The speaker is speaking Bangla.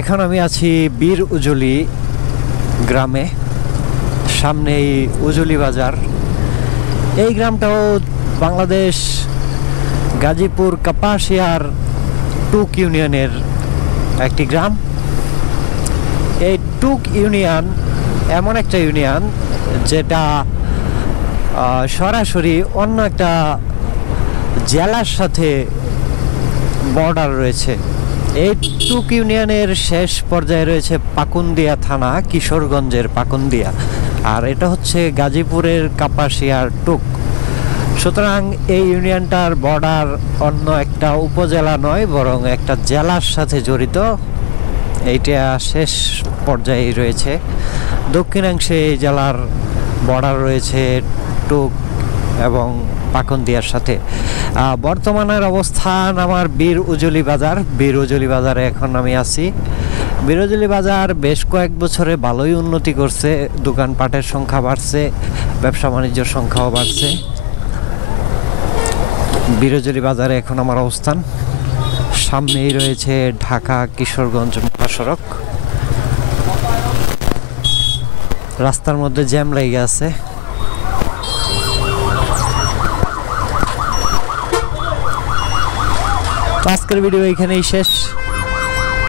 এখন আমি আছি বীর উজলি গ্রামে, সামনেই উজলি বাজার। এই গ্রামটাও বাংলাদেশ গাজীপুর কাপাসিয়ার টুক ইউনিয়নের একটি গ্রাম। এই টুক ইউনিয়ন এমন একটা ইউনিয়ন যেটা সরাসরি অন্য একটা জেলার সাথে বর্ডার রয়েছে। এই টুক ইউনিয়নের শেষ পর্যায়ে রয়েছে পাকুন্দিয়া থানা, কিশোরগঞ্জের পাকুন্দিয়া, আর এটা হচ্ছে গাজীপুরের কাপাসিয়ার টুক। সুতরাং এই ইউনিয়নটার বর্ডার অন্য একটা উপজেলা নয়, বরং একটা জেলার সাথে জড়িত। এইটা শেষ পর্যায়ে রয়েছে। দক্ষিণাংশে এই জেলার বর্ডার রয়েছে টুক এবং পাকুন্দিয়ার সাথে। বর্তমানের অবস্থান আমার বীর উজলি বাজার। বীর উজলি বাজারে এখন আমি আছি। বীর উজলি বাজার বেশ কয়েক বছরে ভালোই উন্নতি করছে, দোকানপাটের সংখ্যা বাড়ছে, ব্যবসা বাণিজ্যের সংখ্যাও বাড়ছে। বীর উজলি বাজারে এখন আমার অবস্থান। সামনেই রয়েছে ঢাকা কিশোরগঞ্জ মহাসড়ক। রাস্তার মধ্যে জ্যাম লেগে আছে। আজকের ভিডিও এখানেই শেষ।